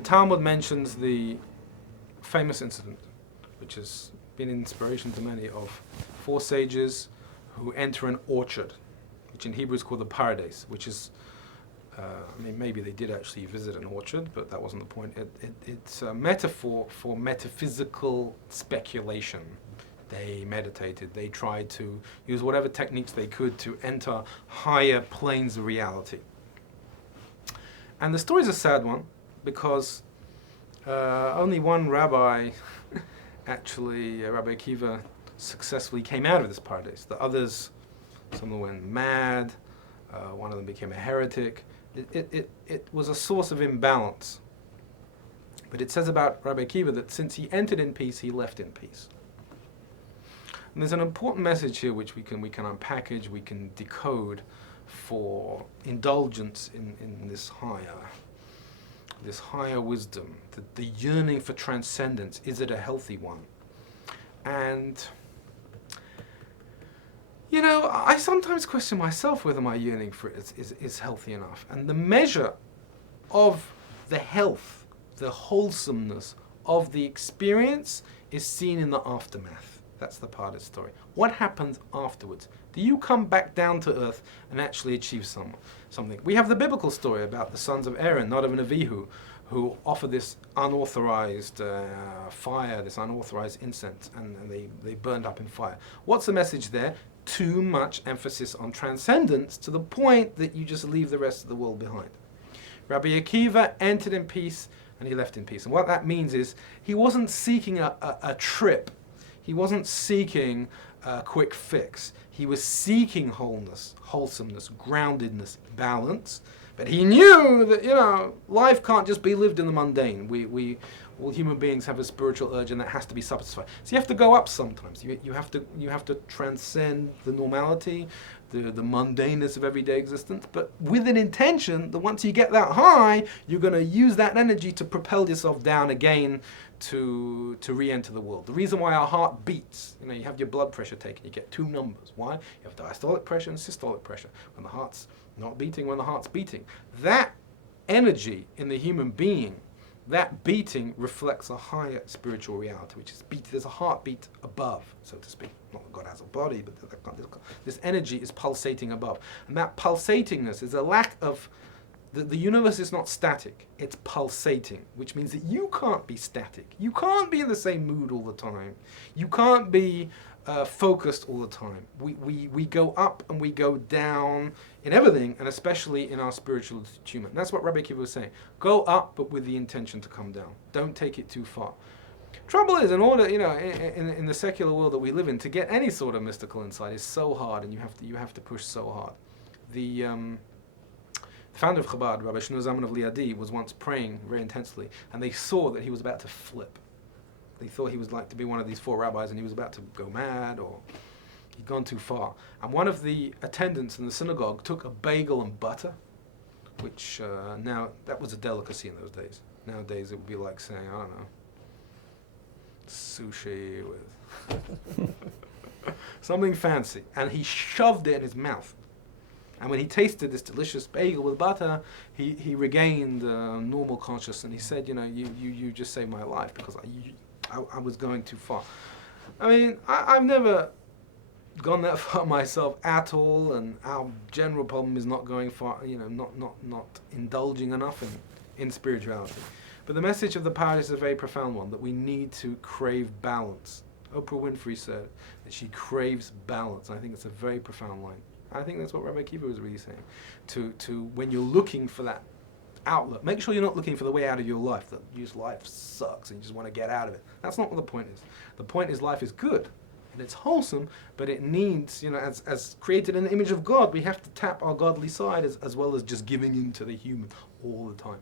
The Talmud mentions the famous incident, which has been an inspiration to many, of 4 sages who enter an orchard, which in Hebrew is called the Pardes, which is, maybe they did actually visit an orchard, but that wasn't the point. It's a metaphor for metaphysical speculation. They meditated, they tried to use whatever techniques they could to enter higher planes of reality. And the story is a sad one, because only one rabbi, actually Rabbi Akiva, successfully came out of this Pardes. The others, some of them went mad, one of them became a heretic. It was a source of imbalance. But it says about Rabbi Akiva that since he entered in peace, he left in peace. And there's an important message here which we can unpackage, we can decode for indulgence in this higher wisdom, the yearning for transcendence. Is it a healthy one? And I sometimes question myself whether my yearning for it is healthy enough. And the measure of the health, the wholesomeness of the experience is seen in the aftermath. That's the part of the story. What happens afterwards? Do you come back down to earth and actually achieve something? We have the biblical story about the sons of Aaron, Nadav and Avihu, who offer this unauthorized fire, this unauthorized incense, and they burned up in fire. What's the message there? Too much emphasis on transcendence to the point that you just leave the rest of the world behind. Rabbi Akiva entered in peace and he left in peace. And what that means is he wasn't seeking a trip. He wasn't seeking a quick fix. He was seeking wholeness, wholesomeness, groundedness, balance. But he knew that, life can't just be lived in the mundane. We all human beings have a spiritual urge, and that has to be satisfied. So you have to go up sometimes. You have to transcend the normality, the mundaneness of everyday existence, but with an intention that once you get that high, you're going to use that energy to propel yourself down again to re-enter the world. The reason why our heart beats, you have your blood pressure taken, you get 2 numbers. Why? You have diastolic pressure and systolic pressure. When the heart's not beating, when the heart's beating. That energy in the human being, that beating reflects a higher spiritual reality, which is there's a heartbeat above, so to speak. Not that God has a body, but this energy is pulsating above. And that pulsatingness is a lack of, the universe is not static, it's pulsating, which means that you can't be static. You can't be in the same mood all the time. You can't be focused all the time. We go up and we go down in everything, and especially in our spiritual attunement. That's what Rabbi Akiva was saying. Go up, but with the intention to come down. Don't take it too far. Trouble is, in order, in the secular world that we live in, to get any sort of mystical insight is so hard, and you have to push so hard. The founder of Chabad, Rabbi Shneur Zalman of Liadi, was once praying very intensely, and they saw that he was about to flip. They thought he was like to be one of these 4 rabbis, and he was about to go mad, or he'd gone too far. And one of the attendants in the synagogue took a bagel and butter, which now, that was a delicacy in those days. Nowadays it would be like saying, I don't know, sushi with something fancy. And he shoved it in his mouth. And when he tasted this delicious bagel with butter, he regained normal consciousness, and he said, you just saved my life, because I was going too far. I mean, I've never gone that far myself at all, and our general problem is not going far, not indulging enough in spirituality. But the message of the Pardes is a very profound one, that we need to crave balance. Oprah Winfrey said that she craves balance. I think it's a very profound line. I think that's what Rabbi Akiva was really saying. To when you're looking for that outlet, make sure you're not looking for the way out of your life, that your life sucks and you just want to get out of it. That's not what the point is. The point is life is good and it's wholesome, but it needs, as created in the image of God, we have to tap our godly side as well as just giving in to the human all the time.